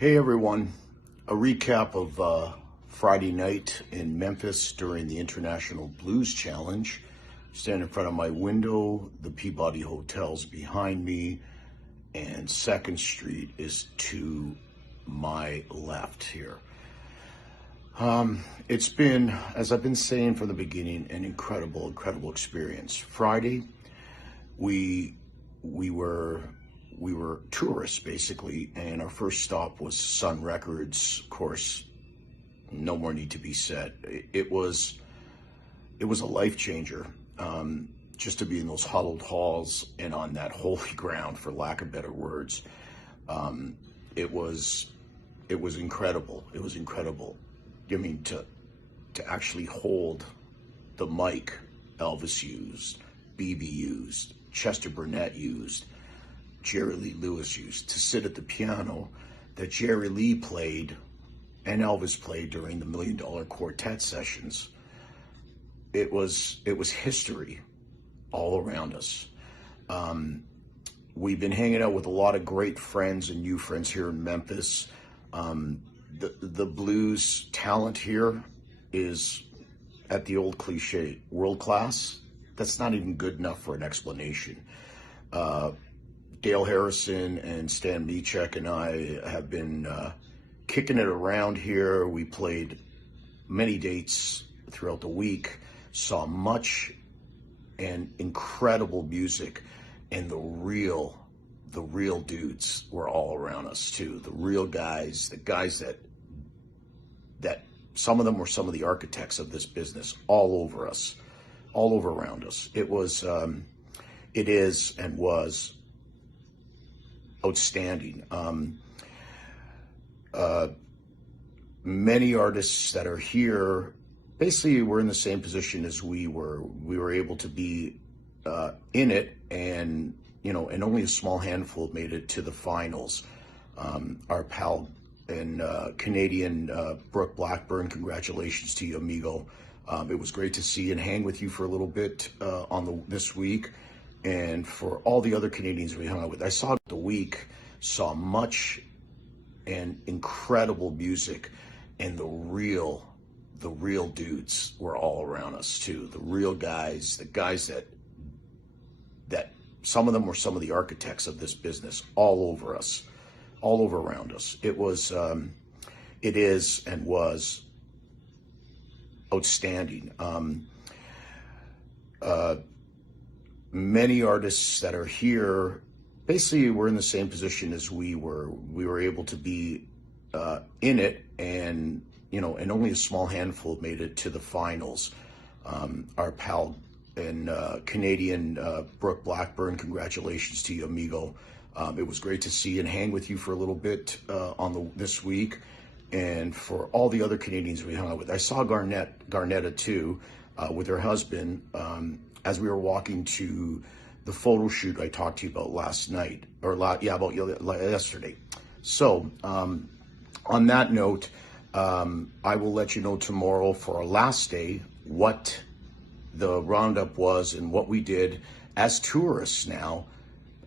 Hey everyone, a recap of Friday night in Memphis during the International Blues Challenge. Stand in front of my window, the Peabody Hotel's behind me, and 2nd Street is to my left here. It's been, as I've been saying from the beginning, an incredible experience. Friday, we we were we were tourists basically, and our first stop was Sun Records. Of course, no more need to be said. It was a life changer. Just to be in those huddled halls and on that holy ground, for lack of better words. It was it was incredible. It was incredible. I mean, to actually hold the mic Elvis used, BB used, Chester Burnett used, Jerry Lee Lewis used, to sit at the piano that Jerry Lee played and Elvis played during the Million Dollar Quartet sessions. It was history all around us. We've been hanging out with a lot of great friends and new friends here in Memphis. The blues talent here is, at the old cliche, world class. That's not even good enough for an explanation. Dale Harrison and Stan Michek and I have been kicking it around here. We played many dates throughout the week, saw much and incredible music, and the real dudes were all around us too. The real guys, the guys that some of them were some of the architects of this business, all over us, all over around us. It is and was outstanding. Many artists that are here basically were in the same position as we were. We were able to be in it, and and only a small handful made it to the finals. Our pal and Canadian Brooke Blackburn, congratulations to you, amigo. It was great to see and hang with you for a little bit this week, and for all the other Canadians we hung out with. I saw the week, saw much and incredible music, and the real dudes were all around us too. The real guys, the guys that some of them were some of the architects of this business, all over us, all over around us. It is and was outstanding. Many artists that are here basically were in the same position as we were. We were able to be in it, and and only a small handful made it to the finals. Our pal and Canadian Brooke Blackburn, congratulations to you, amigo. It was great to see and hang with you for a little bit this week, and for all the other Canadians we hung out with. I saw Garnetta too, with her husband, as we were walking to the photo shoot I talked to you about last night, about yesterday. So, on that note, I will let you know tomorrow, for our last day, what the roundup was and what we did as tourists now,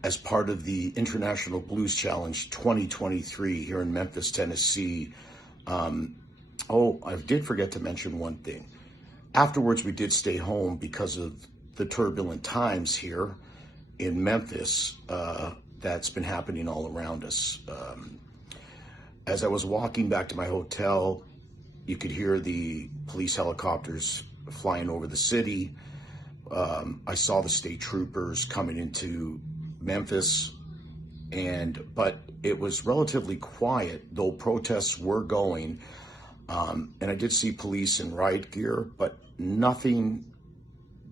as part of the International Blues Challenge 2023 here in Memphis, Tennessee. I did forget to mention one thing. Afterwards, we did stay home because of the turbulent times here in Memphis that's been happening all around us. As I was walking back to my hotel, you could hear the police helicopters flying over the city. I saw the state troopers coming into Memphis, but it was relatively quiet, though protests were going. And I did see police in riot gear, but nothing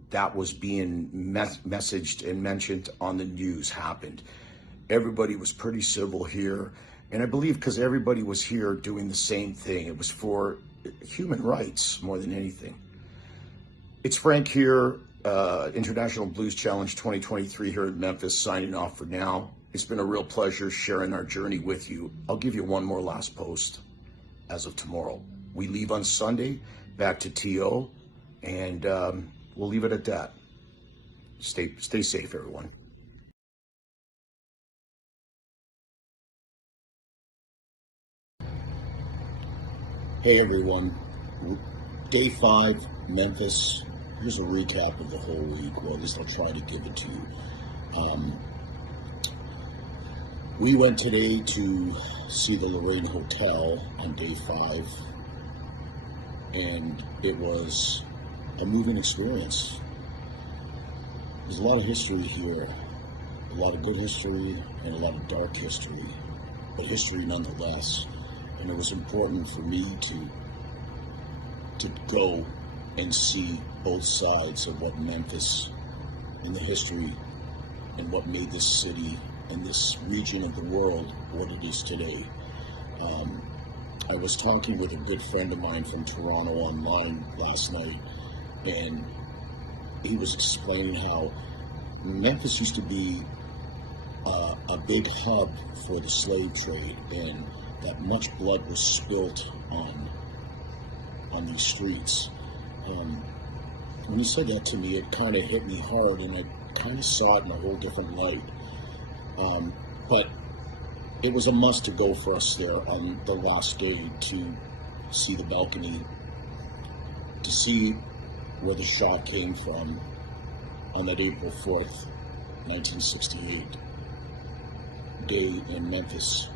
that was being messaged and mentioned on the news happened. Everybody was pretty civil here. And I believe because everybody was here doing the same thing. It was for human rights more than anything. It's Frank here, International Blues Challenge 2023 here in Memphis, signing off for now. It's been a real pleasure sharing our journey with you. I'll give you one more last post as of tomorrow. We leave on Sunday, back to TO, and we'll leave it at that. Stay safe, everyone. Hey everyone, day 5, Memphis. Here's a recap of the whole week. Well, at least I'll try to give it to you. Um, we went today to see the Lorraine Hotel on day 5, and it was a moving experience. There's a lot of history here, a lot of good history and a lot of dark history, but history nonetheless. And it was important for me to go and see both sides of what Memphis and the history and what made this city and this region of the world what it is today. I was talking with a good friend of mine from Toronto online last night, and he was explaining how Memphis used to be a big hub for the slave trade, and that much blood was spilt on these streets. When he said that to me, it kind of hit me hard, and I kind of saw it in a whole different light. But it was a must to go for us there on the last day to see the balcony, to see where the shot came from on that April 4th, 1968 day in Memphis.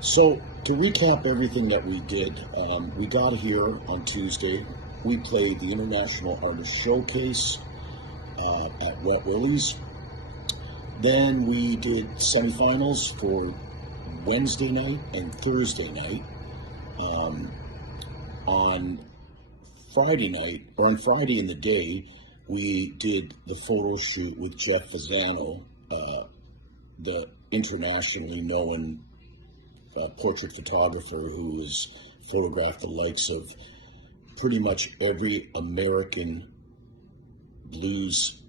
So to recap everything that we did, we got here on Tuesday. We played the International Artist Showcase at Wet Willie's. Then we did semifinals for Wednesday night and Thursday night. On Friday night, or on Friday in the day, we did the photo shoot with Jeff Fasano, the internationally known portrait photographer who has photographed the likes of pretty much every American blues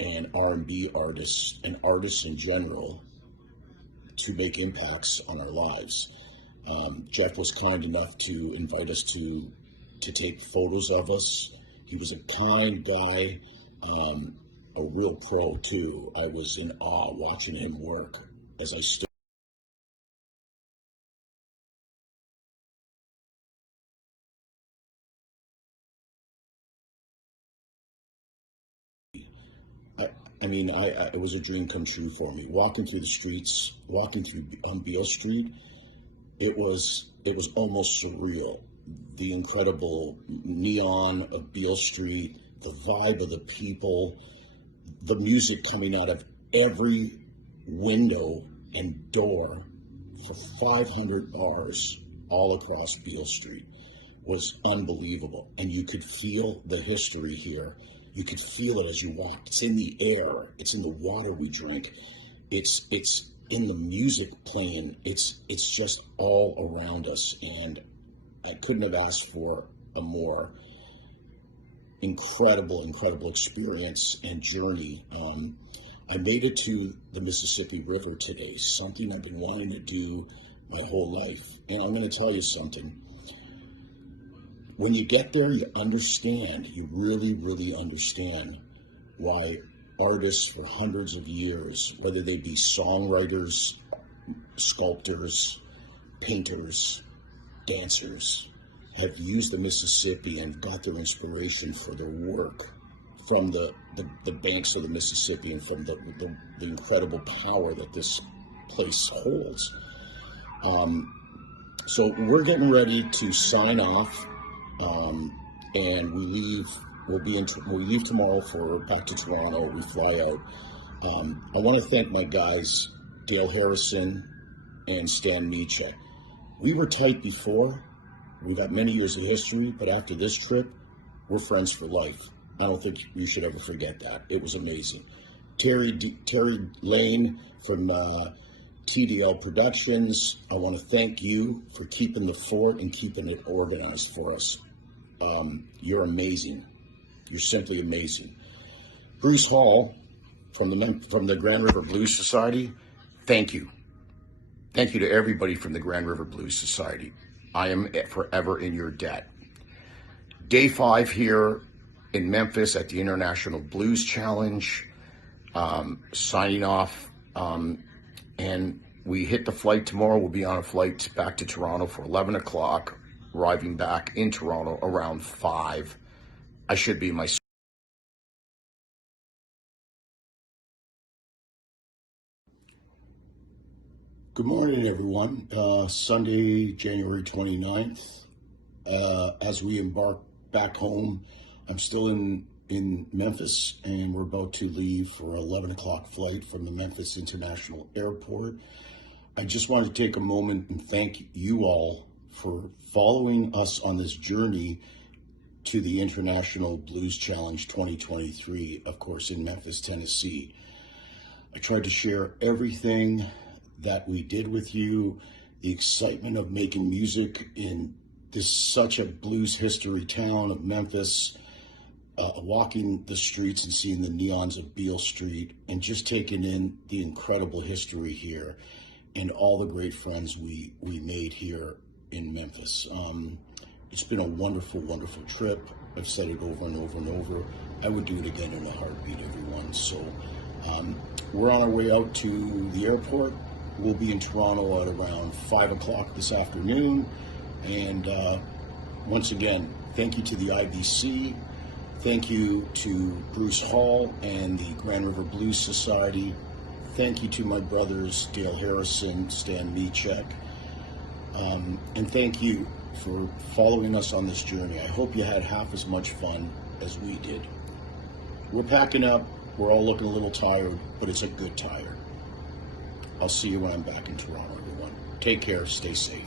and R&B artists and artists in general to make impacts on our lives. Jeff was kind enough to invite us to take photos of us. He was a kind guy, a real pro too. I was in awe watching him work as I stood. It was a dream come true for me. Walking through the streets, walking through on Beale Street, it was almost surreal. The incredible neon of Beale Street, the vibe of the people, the music coming out of every window and door for 500 bars all across Beale Street was unbelievable. And you could feel the history here. You could feel it as you walked. It's in the air. It's in the water we drink. It's in the music playing. It's just all around us. And I couldn't have asked for a more incredible experience and journey. I made it to the Mississippi River today, something I've been wanting to do my whole life. And I'm going to tell you something. When you get there, you understand, you really understand why artists for hundreds of years, whether they be songwriters, sculptors, painters, dancers, have used the Mississippi and got their inspiration for their work from the banks of the Mississippi and from the incredible power that this place holds. So we're getting ready to sign off. And we leave tomorrow for back to Toronto. We fly out. I want to thank my guys, Dale Harrison and Stan Nietzsche. We were tight before. We got many years of history, but after this trip, we're friends for life. I don't think you should ever forget that. It was amazing. Terry Lane from TDL Productions, I want to thank you for keeping the fort and keeping it organized for us. You're amazing. You're simply amazing. Bruce Hall from the Grand River Blues Society, thank you. Thank you to everybody from the Grand River Blues Society. I am forever in your debt. Day 5 here in Memphis at the International Blues Challenge, signing off. And We hit the flight tomorrow. We'll be on a flight back to Toronto for 11 o'clock, arriving back in Toronto around 5. I should be in my Good morning, everyone. Sunday, January 29th. As we embark back home, I'm still in Memphis, and we're about to leave for 11 o'clock flight from the Memphis International Airport. I just wanted to take a moment and thank you all for following us on this journey to the International Blues Challenge 2023, of course, in Memphis, Tennessee. I tried to share everything that we did with you, the excitement of making music in this such a blues history town of Memphis, walking the streets and seeing the neons of Beale Street, and just taking in the incredible history here and all the great friends we made here in Memphis. It's been a wonderful, wonderful trip. I've said it over and over and over. I would do it again in a heartbeat, everyone. So we're on our way out to the airport. We'll be in Toronto at around 5 o'clock this afternoon. And once again, thank you to the IBC. Thank you to Bruce Hall and the Grand River Blues Society. Thank you to my brothers, Dale Harrison, Stan Michek. And thank you for following us on this journey. I hope you had half as much fun as we did. We're packing up. We're all looking a little tired, but it's a good tired. I'll see you when I'm back in Toronto, everyone. Take care. Stay safe.